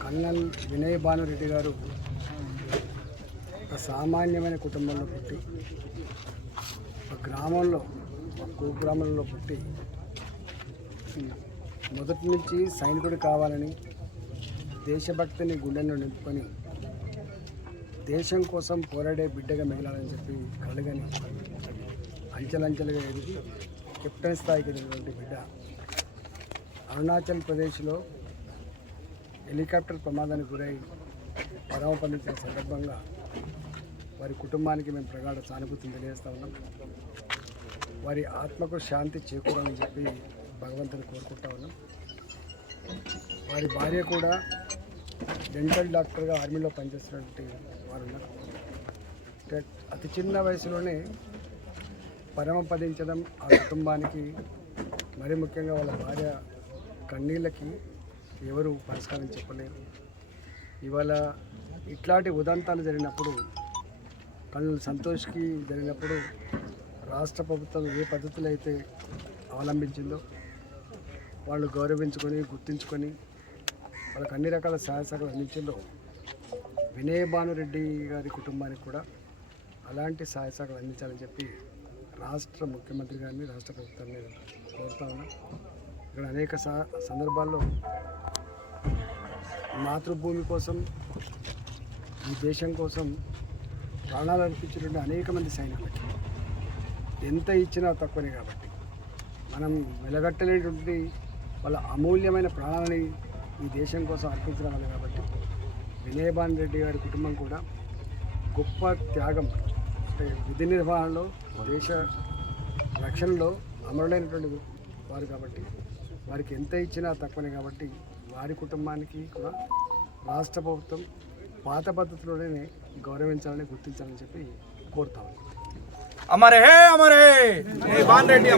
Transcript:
Kernel Vinay Bhanu Reddy గారు ఒక సామాన్యమైన కుటుంబంలో పుట్టి ఒక గ్రామంలో ఒక కుగ్రామంలో పుట్టి మొదటి నుంచి సైనికుడు కావాలని దేశభక్తిని గుండెను నింపుకొని దేశం కోసం పోరాడే బిడ్డగా మిగలాలని చెప్పి కలగని అంచెలంచెలుగా ఎదిగి కెప్టెన్ స్థాయికి ఎదిగినటువంటి బిడ్డ. అరుణాచల్ ప్రదేశ్లో హెలికాప్టర్ ప్రమాదానికి గురై పరమ పండించిన సందర్భంగా వారి కుటుంబానికి మేము ప్రగాఢ సానుభూతిని తెలియజేస్తా ఉన్నాం. వారి ఆత్మకు శాంతి చేకూరాలని చెప్పి భగవంతుని కోరుకుంటా ఉన్నాం. వారి భార్య కూడా డెంటల్ డాక్టర్గా ఆర్మీలో పనిచేస్తున్నటువంటి వారు ఉన్నారు. అతి చిన్న వయసులోనే పరమపదించడం ఆ కుటుంబానికి మరి ముఖ్యంగా వాళ్ళ భార్య కన్నీళ్ళకి ఎవరు పరిష్కారం చెప్పలేరు. ఇవాళ ఇట్లాంటి ఉదంతాలు జరిగినప్పుడు కళ్ళు సంతోష్కి జరిగినప్పుడు రాష్ట్ర ప్రభుత్వం ఏ పద్ధతులు అయితే అవలంబించిందో వాళ్ళు గౌరవించుకొని గుర్తించుకొని వాళ్ళకి అన్ని రకాల సహాయ సహకారాలు అందించిందో వినయ భానురెడ్డి గారి కుటుంబానికి కూడా అలాంటి సహాయ అందించాలని చెప్పి రాష్ట్ర ముఖ్యమంత్రి గారిని రాష్ట్ర ప్రభుత్వాన్ని కోరుతా ఉన్నాం ఇక్కడ అనేక సందర్భాల్లో మాతృభూమి కోసం ఈ దేశం కోసం ప్రాణాలు అర్పించినటువంటి అనేక మంది సైనికులకి ఎంత ఇచ్చినా తక్కువనే కాబట్టి మనం వెలగట్టలేటువంటి వాళ్ళ అమూల్యమైన ప్రాణాలని ఈ దేశం కోసం అర్పించడం వల్ల కాబట్టి వినయభాన్ రెడ్డి గారి కుటుంబం కూడా గొప్ప త్యాగం. విధి నిర్వహణలో దేశ రక్షణలో అమరులైనటువంటి వారు కాబట్టి వారికి ఎంత ఇచ్చినా తక్కువనే కాబట్టి వారి కుటుంబానికి కూడా రాష్ట్ర ప్రభుత్వం పాత పద్ధతిలోనే గౌరవించాలని గుర్తించాలని చెప్పి కోరుతాము అమరే అమరే బాన్ రెడ్డి